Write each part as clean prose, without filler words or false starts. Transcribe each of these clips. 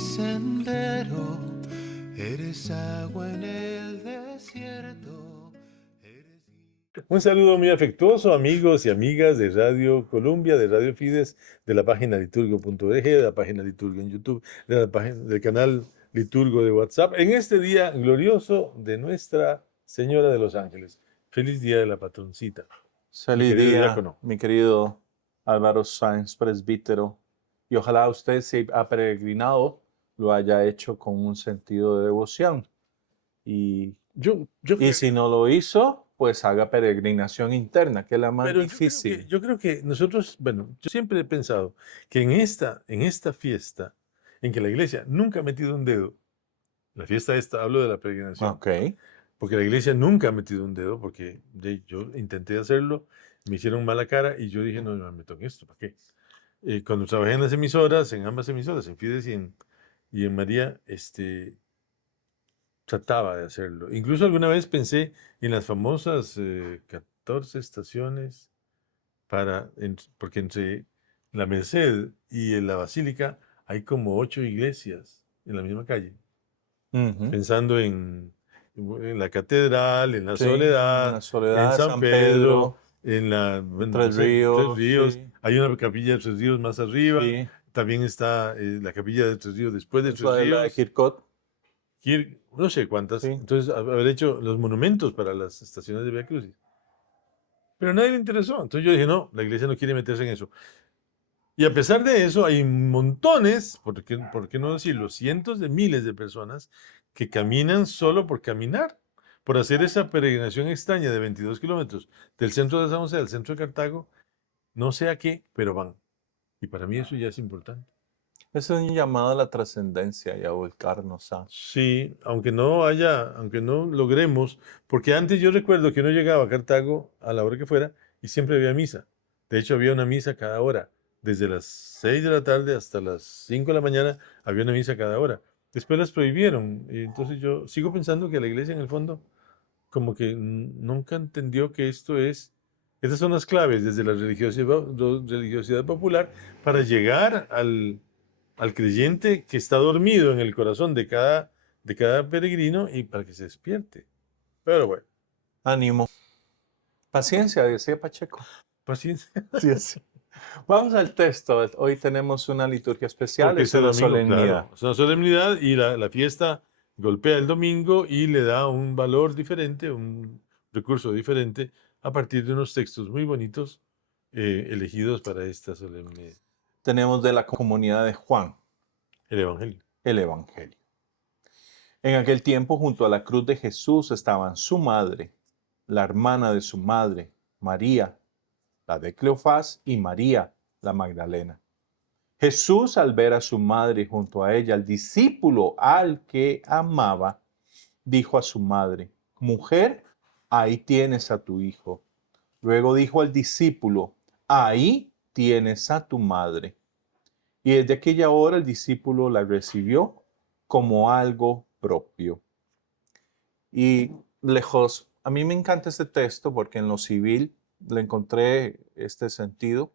sendero, eres agua en el desierto. Un saludo muy afectuoso, amigos y amigas de Radio Colombia, de Radio Fides, de la página liturgo.org, de la página Liturgo en YouTube, de la página, del canal Liturgo de WhatsApp, en este día glorioso de Nuestra Señora de los Ángeles. Feliz día de la patroncita. Feliz querido día, diácono. mi querido Álvaro Sáenz, presbítero. Y ojalá usted, si ha peregrinado, lo haya hecho con un sentido de devoción. Y si no lo hizo, pues haga peregrinación interna, que es la más Pero difícil. yo creo que nosotros, bueno, yo siempre he pensado que en esta fiesta, en que la iglesia nunca ha metido un dedo, la fiesta esta, hablo de la peregrinación, Ok. porque la iglesia nunca ha metido un dedo, porque yo intenté hacerlo, me hicieron mala cara y yo dije, no, no me meto en esto, ¿para qué? Cuando trabajé en las emisoras, en ambas emisoras, en Fides y en María, trataba de hacerlo. Incluso alguna vez pensé en las famosas 14 estaciones porque entre la Merced y en la Basílica hay como 8 iglesias en la misma calle. Ujú. Pensando en la Catedral, en la Sí, Soledad, la Soledad, en San San Pedro, Pedro, en bueno, Tres Tres Ríos, Ríos. sí, Hay una capilla de Tres Ríos más arriba. sí. También está la capilla de Tres Ríos después de Es Tres la de Ríos. Kirkot, No sé cuántas. sí. Entonces, haber hecho los monumentos para las estaciones de Vía Crucis. Pero a nadie le interesó. Entonces yo dije, no, la iglesia no quiere meterse en eso. Y a pesar de eso, hay montones, por qué no decirlo, cientos de miles de personas que caminan solo por caminar, por hacer esa peregrinación extraña de 22 kilómetros del centro de San José al centro de Cartago, no sé a qué, pero van. Y para mí eso ya es importante. Es un llamado a la trascendencia y a volcarnos a. Sí, aunque no logremos, porque antes yo recuerdo que uno llegaba a Cartago a la hora que fuera y siempre había misa. De hecho, había una misa cada hora. Desde las 6 de la tarde hasta las 5 de la mañana había una misa cada hora. Después las prohibieron. Y entonces yo sigo pensando que la iglesia en el fondo como que nunca entendió que estas son las claves desde la religiosidad popular para llegar al creyente que está dormido en el corazón de cada peregrino y para que se despierte. Pero bueno, Ánimo. Paciencia, decía Pacheco. paciencia. Sí, así. Vamos al texto. Hoy tenemos una liturgia especial, Porque es este una domingo, solemnidad. claro, es una solemnidad y la fiesta golpea el domingo y le da un valor diferente, un recurso diferente a partir de unos textos muy bonitos elegidos para esta solemnidad. Tenemos de la comunidad de Juan, El Evangelio. el Evangelio. En aquel tiempo, junto a la cruz de Jesús estaban su madre, la hermana de su madre, María, la de Cleofás, y María, la Magdalena. Jesús, al ver a su madre junto a ella, al discípulo al que amaba, dijo a su madre: Mujer, ahí tienes a tu hijo. Luego dijo al discípulo: Ahí tienes a tu madre. Y desde aquella hora el discípulo la recibió como algo propio. Y lejos, a mí me encanta este texto porque en lo civil le encontré este sentido.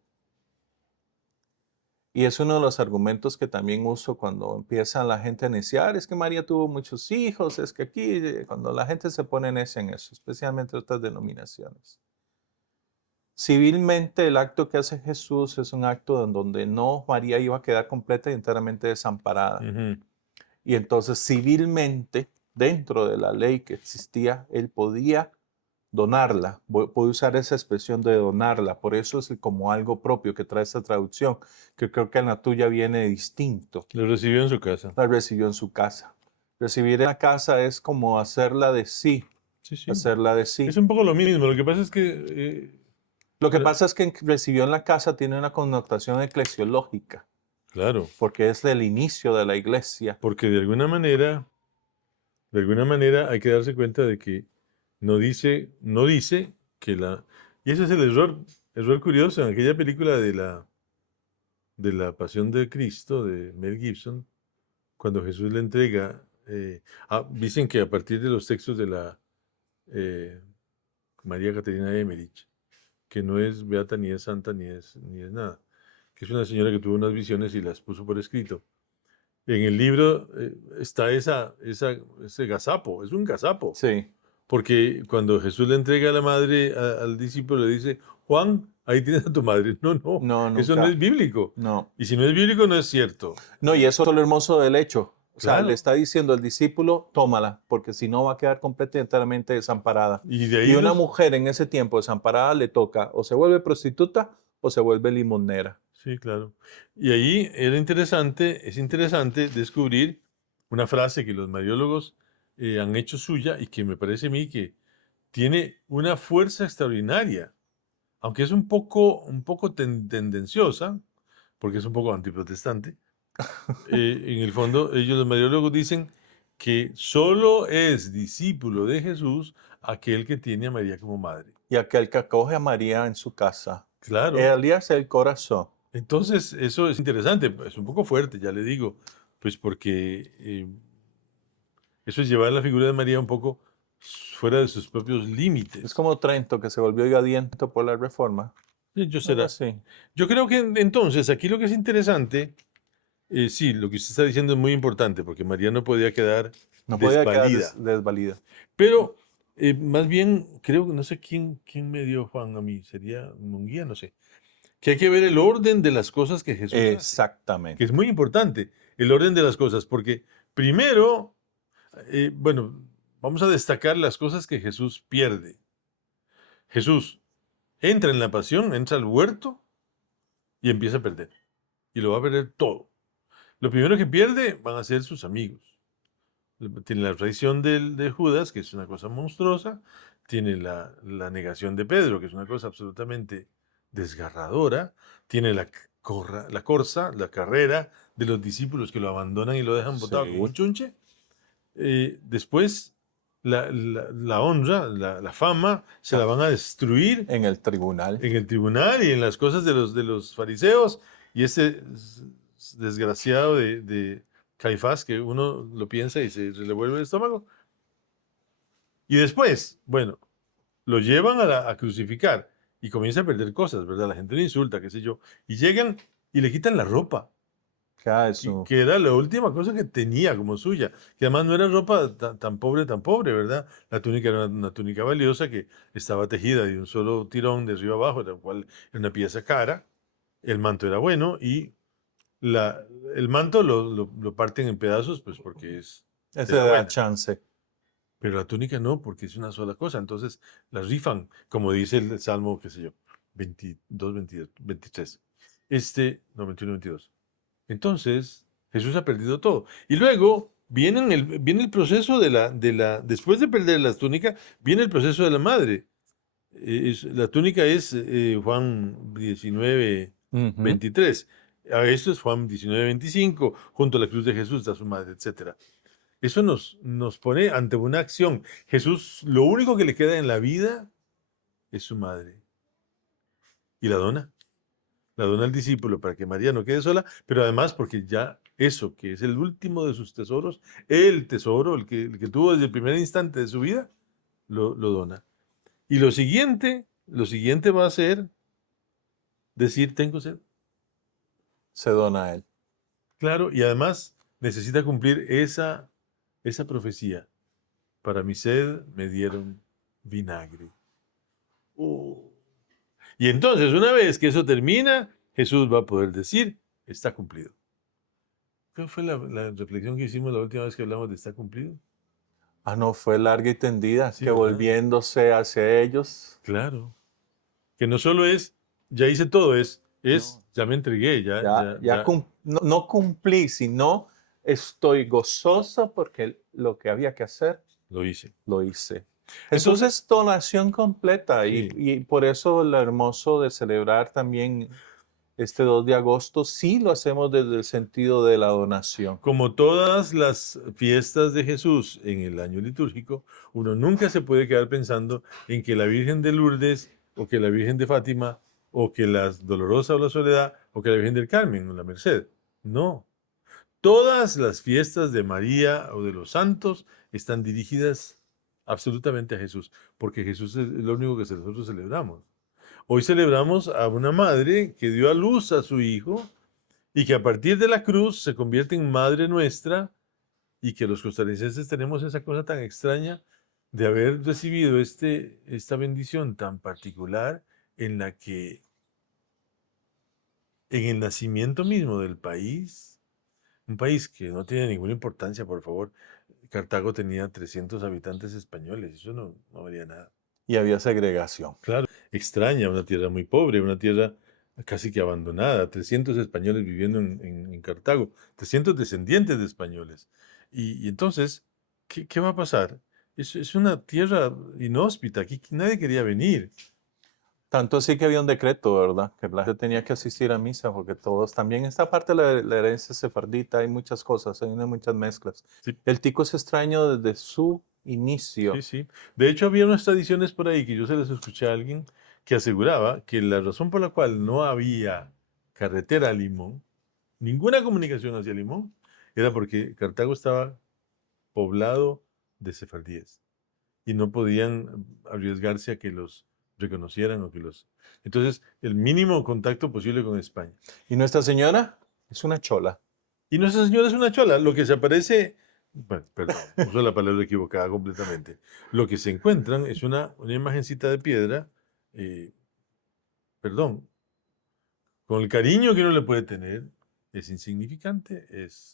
Y es uno de los argumentos que también uso cuando empieza la gente a iniciar, es que María tuvo muchos hijos, es que aquí, cuando la gente se pone necia en eso, especialmente otras denominaciones. Civilmente, el acto que hace Jesús es un acto en donde no María iba a quedar completa y enteramente desamparada. Ujú. Y entonces, civilmente, dentro de la ley que existía, él podía donarla. Puede usar esa expresión de donarla. Por eso es como algo propio que trae esta traducción, que creo que en la tuya viene distinto. Lo recibió en su casa. La recibió en su casa. Recibir en la casa es como hacerla de sí. Sí, sí. Hacerla de sí. Es un poco lo mismo. Lo que pasa es que... Lo que pasa es que recibió en la casa tiene una connotación eclesiológica, claro, porque es del inicio de la iglesia. porque de alguna manera hay que darse cuenta de que no dice que la... Y ese es el error curioso en aquella película de la Pasión de Cristo de Mel Gibson, cuando Jesús le entrega, dicen que a partir de los textos de la eh, María Caterina de Emmerich, que no es beata ni es santa ni es nada, que es una señora que tuvo unas visiones y las puso por escrito. En el libro está ese gazapo, es un gazapo. Sí. Porque cuando Jesús le entrega a la madre al discípulo, le dice, Juan, ahí tienes a tu madre. No, no, No, eso no nunca. es bíblico. No. Y si no es bíblico, no es cierto. No, y eso es lo hermoso del hecho. O sea, Claro. le está diciendo al discípulo, tómala, porque si no va a quedar completamente desamparada. Y de ahí Y una los- mujer en ese tiempo desamparada le toca o se vuelve prostituta o se vuelve limonera. Sí, claro. Y ahí es interesante descubrir una frase que los mariólogos han hecho suya y que me parece a mí que tiene una fuerza extraordinaria, aunque es un poco tendenciosa, porque es un poco antiprotestante. En el fondo, ellos los mariólogos dicen que solo es discípulo de Jesús aquel que tiene a María como madre. Y aquel que acoge a María en su casa. Claro. Elías el corazón. Entonces, eso es interesante, es un poco fuerte, ya le digo, pues porque eso es llevar la figura de María un poco fuera de sus propios límites. Es como Trento, que se volvió gadiento por la reforma. Sí, yo Algo será. así. Yo creo que entonces aquí lo que es interesante, sí, lo que usted está diciendo es muy importante, porque María no podía quedar No podía quedar desvalida. desvalida. Pero más bien, creo que no sé quién me dio Juan a mí, sería Munguía, no sé. Que hay que ver el orden de las cosas que Jesús hace, que Exactamente. es muy importante, el orden de las cosas, porque primero, bueno, vamos a destacar las cosas que Jesús pierde. Jesús entra en la pasión, entra al huerto y empieza a perder. Y lo va a perder todo. Lo primero que pierde van a ser sus amigos. Tiene la traición de Judas, que es una cosa monstruosa. Tiene la negación de Pedro, que es una cosa absolutamente desgarradora. Tiene la corsa, la carrera de los discípulos que lo abandonan y lo dejan botado como un Sí. chunche. Después, la honra, la fama, se la van a destruir En el tribunal. en el tribunal y en las cosas de los fariseos. Y ese desgraciado de Caifás, que uno lo piensa y se le vuelve el estómago. Y después, bueno, lo llevan a crucificar y comienza a perder cosas, ¿verdad? La gente le insulta, qué sé yo. Y llegan y le quitan la ropa, que era la última cosa que tenía como suya, que además no era ropa tan pobre, ¿verdad? La túnica era una túnica valiosa que estaba tejida de un solo tirón de arriba abajo, la cual era una pieza cara. El manto era bueno y el manto lo parten en pedazos, pues porque es Ese tela da buena. chance. Pero la túnica no, porque es una sola cosa. Entonces la rifan, como dice el Salmo, qué sé yo, 22, 22, 23. No, 21, 22. Entonces, Jesús ha perdido todo. Y luego viene el proceso después de perder la túnica, viene el proceso de la madre. La túnica es Juan 19, Ujú. 23. A esto es Juan 19, 25. Junto a la cruz de Jesús está su madre, etc. Eso nos pone ante una acción. Jesús, lo único que le queda en la vida es su madre. Y la dona. La dona al discípulo para que María no quede sola, pero además porque ya eso, que es el último de sus tesoros, el tesoro, el que tuvo desde el primer instante de su vida, lo dona. Y lo siguiente va a ser decir, tengo sed. Se dona a él. Claro, y además necesita cumplir esa profecía. Para mi sed me dieron vinagre. Oh. Y entonces, una vez que eso termina, Jesús va a poder decir, está cumplido. ¿Qué fue la reflexión que hicimos la última vez que hablamos de está cumplido? Ah, no, fue larga y tendida, Sí, que ¿verdad? volviéndose hacia ellos. Claro. Que no solo es, ya hice todo, es No. ya me entregué, No cumplí, sino estoy gozoso porque lo que había que hacer, lo hice. lo hice. Jesús es donación completa Sí. y por eso lo hermoso de celebrar también este 2 de agosto, sí lo hacemos desde el sentido de la donación. Como todas las fiestas de Jesús en el año litúrgico, uno nunca se puede quedar pensando en que la Virgen de Lourdes, o que la Virgen de Fátima, o que la Dolorosa o la Soledad, o que la Virgen del Carmen o la Merced. No. Todas las fiestas de María o de los santos están dirigidas absolutamente a Jesús, porque Jesús es lo único que nosotros celebramos. Hoy celebramos a una madre que dio a luz a su hijo y que a partir de la cruz se convierte en Madre Nuestra, y que los costarricenses tenemos esa cosa tan extraña de haber recibido esta bendición tan particular en la que en el nacimiento mismo del país, un país que no tiene ninguna importancia, por favor, Cartago tenía 300 habitantes españoles, eso no valía nada. Y había segregación. Claro, extraña, una tierra muy pobre, una tierra casi que abandonada, 300 españoles viviendo en Cartago, 300 descendientes de españoles. Y entonces, ¿qué va a pasar? Es una tierra inhóspita, aquí nadie quería venir. Tanto así que había un decreto, ¿verdad? Que la gente tenía que asistir a misa, porque todos, también esta parte de la herencia sefardita, hay muchas cosas, hay muchas mezclas. Sí. El tico es extraño desde su inicio. Sí, sí. De hecho, había unas tradiciones por ahí que yo se las escuché a alguien que aseguraba que la razón por la cual no había carretera a Limón, ninguna comunicación hacia Limón, era porque Cartago estaba poblado de sefardíes y no podían arriesgarse a que los reconocieran o que los... Entonces, el mínimo contacto posible con España. Y Nuestra Señora es una chola. Y Nuestra Señora es una chola, lo que se aparece... Bueno, perdón, uso la palabra equivocada completamente. Lo que se encuentran es una imagencita de piedra, perdón, con el cariño que uno le puede tener, es insignificante,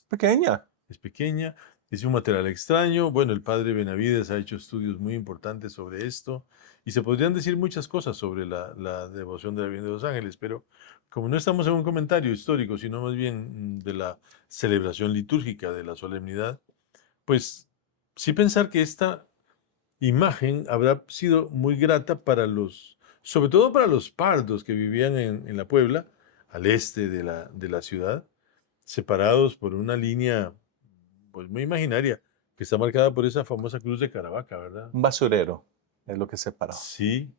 Pequeña. es pequeña, es un material extraño. Bueno, el padre Benavides ha hecho estudios muy importantes sobre esto y se podrían decir muchas cosas sobre la devoción de la Virgen de los Ángeles, pero como no estamos en un comentario histórico, sino más bien de la celebración litúrgica de la solemnidad, pues sí pensar que esta imagen habrá sido muy grata para sobre todo para los pardos que vivían en la Puebla, al este de la ciudad, separados por una línea pues muy imaginaria, que está marcada por esa famosa cruz de Caravaca, ¿verdad? Un basurero es lo que separó. Sí.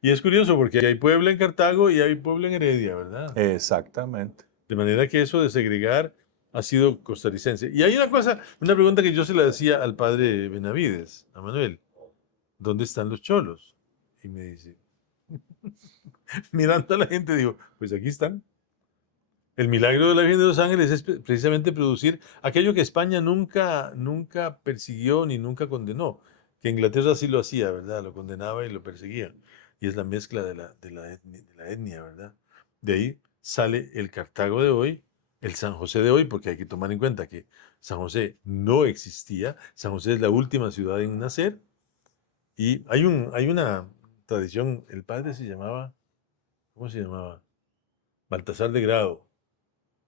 Y es curioso porque hay Puebla en Cartago y hay Puebla en Heredia, ¿verdad? Exactamente. De manera que eso de segregar ha sido costarricense. Y hay una cosa, una pregunta que yo se la decía al padre Benavides, a Manuel, ¿dónde están los cholos? Y me dice, mirando a la gente, digo, pues aquí están. El milagro de la Virgen de los Ángeles es precisamente producir aquello que España nunca persiguió ni nunca condenó, que Inglaterra sí lo hacía, ¿verdad? Lo condenaba y lo perseguía. Y es la mezcla de la etnia, ¿verdad? De ahí sale el Cartago de hoy, el San José de hoy, porque hay que tomar en cuenta que San José no existía. San José es la última ciudad en nacer. Y hay una tradición, el padre se llamaba, ¿cómo se llamaba? Baltasar de Grado,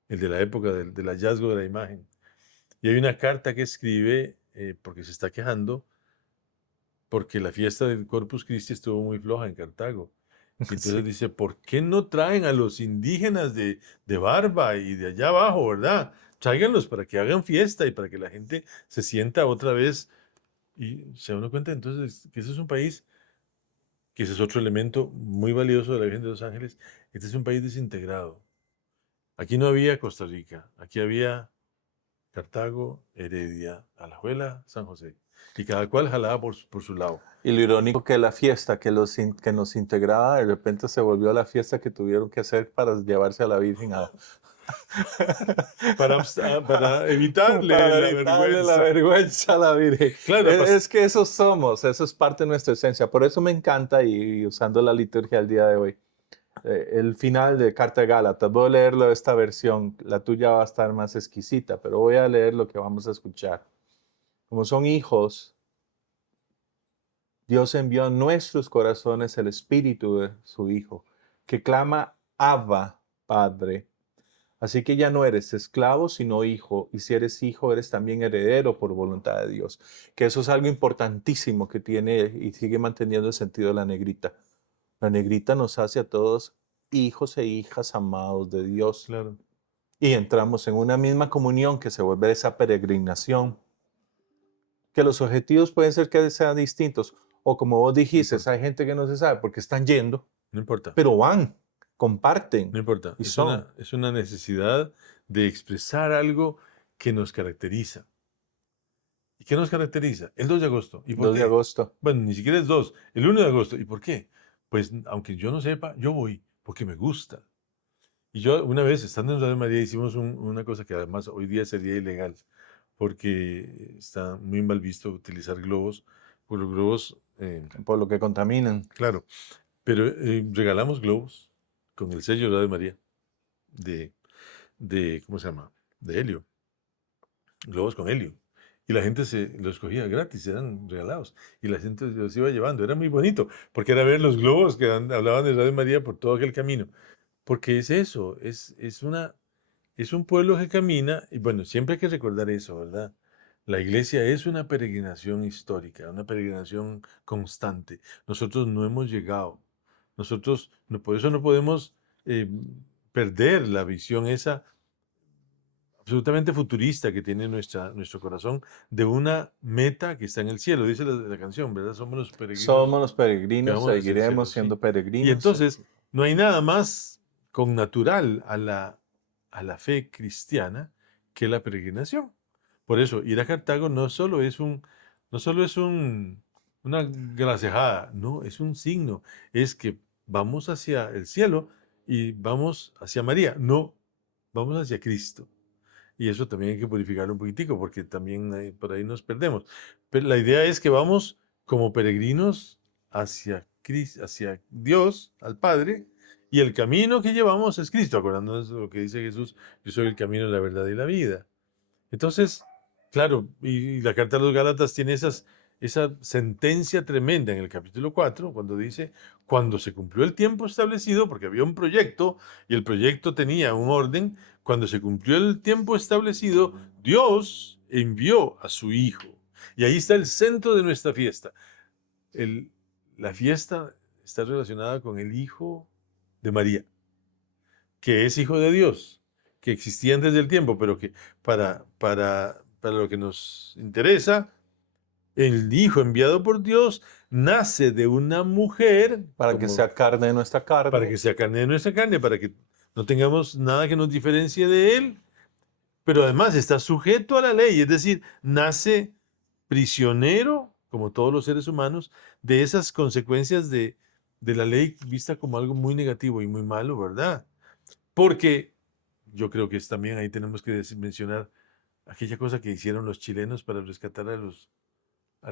el de la época del hallazgo de la imagen. Y hay una carta que escribe porque se está quejando porque la fiesta del Corpus Christi estuvo muy floja en Cartago. Y entonces Sí. dice, ¿por qué no traen a los indígenas de Barba y de allá abajo, verdad? Tráiganlos para que hagan fiesta y para que la gente se sienta otra vez. Y se da uno cuenta entonces que ese es un país, que ese es otro elemento muy valioso de la Virgen de los Ángeles, este es un país desintegrado. Aquí no había Costa Rica, aquí había Cartago, Heredia, Alajuela, San José. Y cada cual jalaba por su lado. Y lo irónico que la fiesta que nos integraba, de repente se volvió la fiesta que tuvieron que hacer para llevarse a la Virgen a... Para evitarle Para la evitarle vergüenza. la vergüenza a la Virgen. Claro, Es que eso somos, eso es parte de nuestra esencia. Por eso me encanta, y usando la liturgia al día de hoy, el final de Carta de Gálatas. Voy a leerlo esta versión, la tuya va a estar más exquisita, pero voy a leer lo que vamos a escuchar. Como son hijos, Dios envió a nuestros corazones el Espíritu de su Hijo, que clama, Abba, Padre. Así que ya no eres esclavo, sino hijo, y si eres hijo, eres también heredero por voluntad de Dios. Que eso es algo importantísimo que tiene y sigue manteniendo el sentido de la negrita. La negrita nos hace a todos hijos e hijas amados de Dios. Claro. Y entramos en una misma comunión que se vuelve esa peregrinación. Que los objetivos pueden ser que sean distintos. O como vos dijiste, hay gente que no se sabe porque están yendo, No importa. pero van, comparten. No importa. Y Es una necesidad de expresar algo que nos caracteriza. ¿Y qué nos caracteriza? El 2 de agosto. ¿Y por 2 qué? de agosto. Bueno, ni siquiera es 2, el 1 de agosto. ¿Y por qué? Pues aunque yo no sepa, yo voy porque me gusta. Y yo una vez, estando en Radio María, hicimos una cosa que además hoy día sería ilegal, porque está muy mal visto utilizar globos, por los globos, Por lo que contaminan. claro, pero regalamos globos con el sello de Radio María de, ¿cómo se llama? De helio, globos con helio. Y la gente se los cogía gratis, eran regalados. Y la gente los iba llevando. Era muy bonito, porque era ver los globos que hablaban de Radio María por todo aquel camino. Porque es eso, es un pueblo que camina, y bueno, siempre hay que recordar eso, ¿verdad? La iglesia es una peregrinación histórica, una peregrinación constante. Nosotros no hemos llegado. Nosotros, por eso no podemos eh, perder la visión esa absolutamente futurista que tiene nuestro corazón de una meta que está en el cielo, dice la canción, ¿verdad? Somos los peregrinos Somos los que peregrinos, vamos hacia el cielo, seguiremos sí. siendo Y peregrinos. entonces, no hay nada más connatural a la fe cristiana que la peregrinación. Por eso, ir a Cartago no solo es una gracejada, no, es un signo, es que vamos hacia el cielo y vamos hacia María, no, vamos hacia Cristo. Y eso también hay que purificarlo un poquitico, porque también por ahí nos perdemos. Pero la idea es que vamos como peregrinos hacia Dios, al Padre, y el camino que llevamos es Cristo, acordándonos de lo que dice Jesús, yo soy el camino, la verdad y la vida. Entonces, claro, y la carta a los Gálatas tiene esa sentencia tremenda en el capítulo 4, cuando dice, cuando se cumplió el tiempo establecido, porque había un proyecto y el proyecto tenía un orden, cuando se cumplió el tiempo establecido, Dios envió a su Hijo. Y ahí está el centro de nuestra fiesta. La fiesta está relacionada con el Hijo de María, que es Hijo de Dios, que existía antes del tiempo, pero que para lo que nos interesa, el Hijo enviado por Dios nace de una mujer Para que sea carne de nuestra carne. para que sea carne de nuestra carne, para que no tengamos nada que nos diferencie de Él, pero además está sujeto a la ley, es decir, nace prisionero, como todos los seres humanos, de esas consecuencias de la ley vista como algo muy negativo y muy malo, ¿verdad? Porque yo creo que también ahí tenemos que mencionar aquella cosa que hicieron los chilenos para rescatar a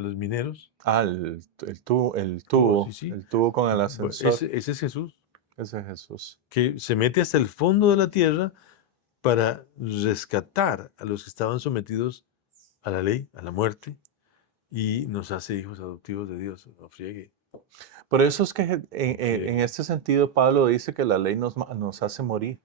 los mineros. Ah, el tubo, Sí, sí. el tubo con el ascensor. Ese es Jesús, Ese es Jesús. que se mete hasta el fondo de la tierra para rescatar a los que estaban sometidos a la ley, a la muerte, y nos hace hijos adoptivos de Dios. No friegue. Por eso es que en este sentido Pablo dice que la ley nos hace morir,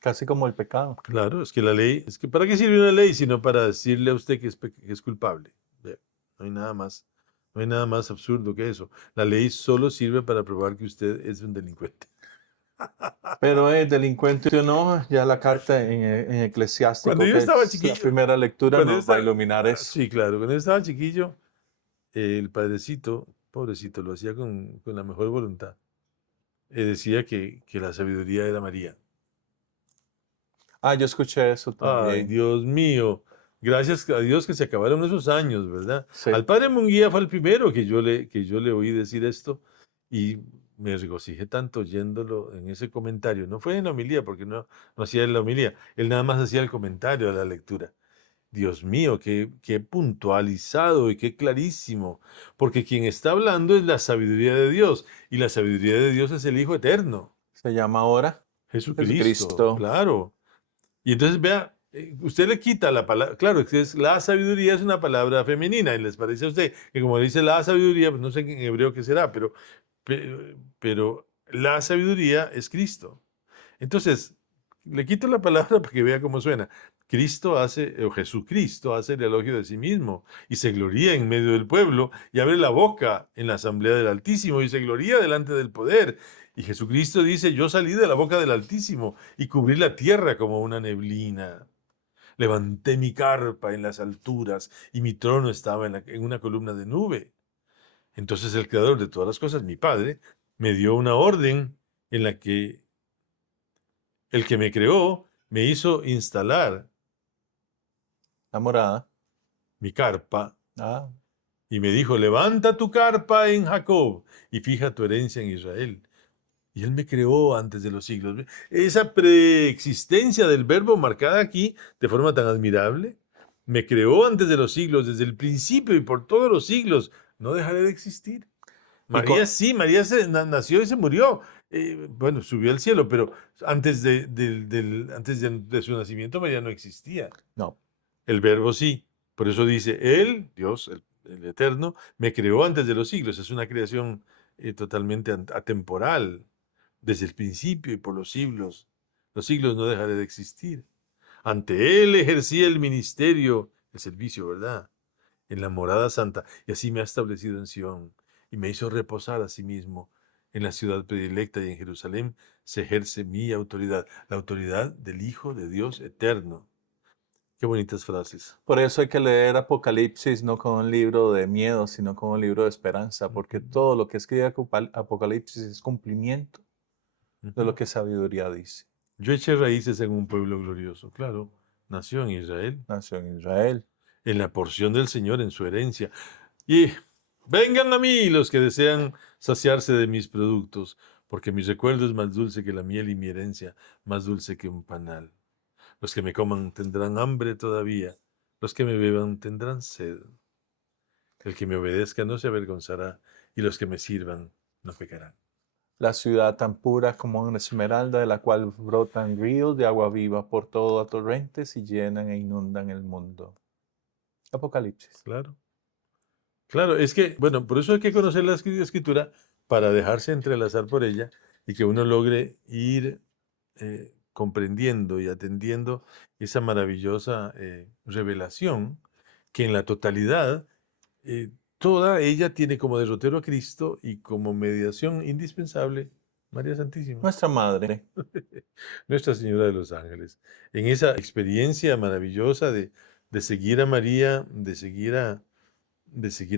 casi como el pecado. Claro, es que la ley, es que ¿para qué sirve una ley sino para decirle a usted que es culpable? Vea, no hay nada más, no hay nada más absurdo que eso. La ley solo sirve para probar que usted es un delincuente. Pero delincuente o no, ya la carta en Eclesiástico, Cuando yo que estaba es la chiquillo, primera lectura, cuando yo nos va a estaba, iluminar eso. sí, claro, cuando yo estaba chiquillo, el padrecito, pobrecito, lo hacía con la mejor voluntad. Decía que la sabiduría era María. Ah, yo escuché eso Ay, también. Dios mío. Gracias a Dios que se acabaron esos años, ¿verdad? Sí. Al padre Munguía fue el primero que yo le oí decir esto y me regocijé tanto oyéndolo en ese comentario. No fue en la homilía, porque no hacía la homilía. Él nada más hacía el comentario a la lectura. Dios mío, qué puntualizado y qué clarísimo. Porque quien está hablando es la sabiduría de Dios. Y la sabiduría de Dios es el Hijo eterno, Se llama ahora Jesucristo. Jesucristo. Claro. Y entonces vea, usted le quita la palabra, claro, la sabiduría es una palabra femenina, y les parece a usted que como dice la sabiduría, pues no sé en hebreo qué será, pero la sabiduría es Cristo. Entonces, le quito la palabra para que vea cómo suena. O Jesucristo hace el elogio de sí mismo y se gloría en medio del pueblo y abre la boca en la asamblea del Altísimo y se gloría delante del poder. Y Jesucristo dice, yo salí de la boca del Altísimo y cubrí la tierra como una neblina. Levanté mi carpa en las alturas y mi trono estaba en una columna de nube. Entonces el Creador de todas las cosas, mi Padre, me dio una orden en la que el que me creó me hizo instalar la morada. mi carpa Ah, y me dijo, levanta tu carpa en Jacob y fija tu herencia en Israel. Y Él me creó antes de los siglos. Esa preexistencia del verbo marcada aquí de forma tan admirable. Me creó antes de los siglos, desde el principio y por todos los siglos. No dejaré de existir. Y María sí, María nació y se murió. Bueno, subió al cielo, pero antes de su nacimiento María no existía. No, El verbo sí. Por eso dice, Él, Dios, el Eterno, me creó antes de los siglos. Es una creación totalmente atemporal, desde el principio y por los siglos. Los siglos no dejaré de existir. Ante Él ejercí el ministerio, el servicio, ¿verdad? En la morada santa, y así me ha establecido en Sión, y me hizo reposar a sí mismo. En la ciudad predilecta y en Jerusalén se ejerce mi autoridad, la autoridad del Hijo de Dios eterno. Qué bonitas frases. por eso hay que leer Apocalipsis no como un libro de miedo, sino como un libro de esperanza, porque todo lo que escribe Apocalipsis es cumplimiento de lo que sabiduría dice. Yo eché raíces en un pueblo glorioso, claro, nació en Israel, Nació en Israel. en la porción del Señor, en su herencia. Y vengan a mí los que desean saciarse de mis productos, porque mi recuerdo es más dulce que la miel y mi herencia más dulce que un panal. Los que me coman tendrán hambre todavía, los que me beban tendrán sed. El que me obedezca no se avergonzará, y los que me sirvan no pecarán. La ciudad tan pura como una esmeralda, de la cual brotan ríos de agua viva por todo a torrentes y llenan e inundan el mundo. Apocalipsis. Claro. Claro, es que, bueno, por eso hay que conocer la escritura para dejarse entrelazar por ella y que uno logre ir comprendiendo y atendiendo esa maravillosa revelación que en la totalidad, toda ella tiene como derrotero a Cristo y como mediación indispensable María Santísima, Nuestra Madre. Nuestra Señora de los Ángeles. En esa experiencia maravillosa de seguir a María, de seguir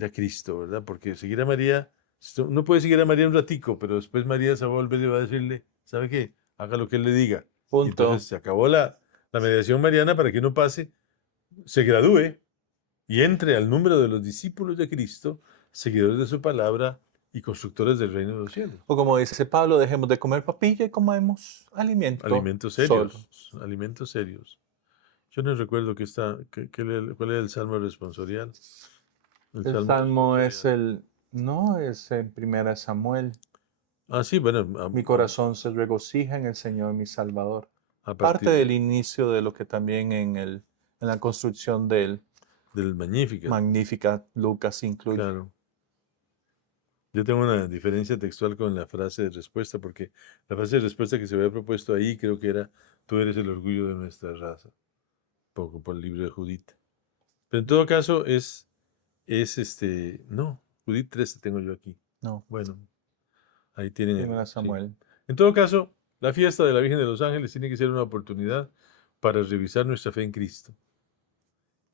a Cristo, ¿verdad? Porque seguir a María, uno puede seguir a María un ratico, pero después María se va a volver y va a decirle, ¿sabe qué? Haga lo que Él le diga. Y Punto. entonces se acabó la mediación mariana para que uno pase, se gradúe y entre al número de los discípulos de Cristo, seguidores de su palabra y constructores del reino de los cielos. O como dice Pablo, dejemos de comer papilla y comamos alimento. Alimentos sólido. serios, alimentos serios. Yo no recuerdo cuál era el salmo responsorial. El salmo es no es en Primera Samuel. Ah, sí, bueno. Mi corazón se regocija en el Señor, mi Salvador. A Parte partir del inicio de lo que también en la construcción del del Magnífica. Magnífica Lucas incluye. Claro. Yo tengo una diferencia textual con la frase de respuesta, porque la frase de respuesta que se había propuesto ahí creo que era, tú eres el orgullo de nuestra raza, poco por el libro de Judith. Pero en todo caso no, Judith 13 tengo yo aquí. No, Bueno, ahí tienen. Primera Sí. Samuel. En todo caso, la fiesta de la Virgen de los Ángeles tiene que ser una oportunidad para revisar nuestra fe en Cristo.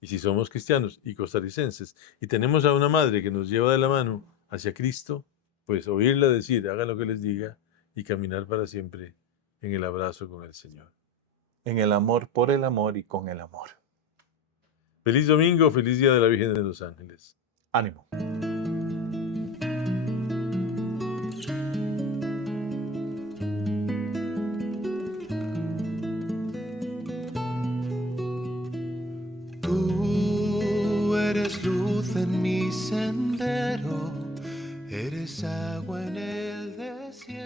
Y si somos cristianos y costarricenses y tenemos a una madre que nos lleva de la mano hacia Cristo, pues oírla decir, hagan lo que les diga y caminar para siempre en el abrazo con el Señor. En el amor, por el amor y con el amor. Feliz domingo, feliz día de la Virgen de los Ángeles. Ánimo. Tú eres luz en mi sendero, eres agua en el desierto.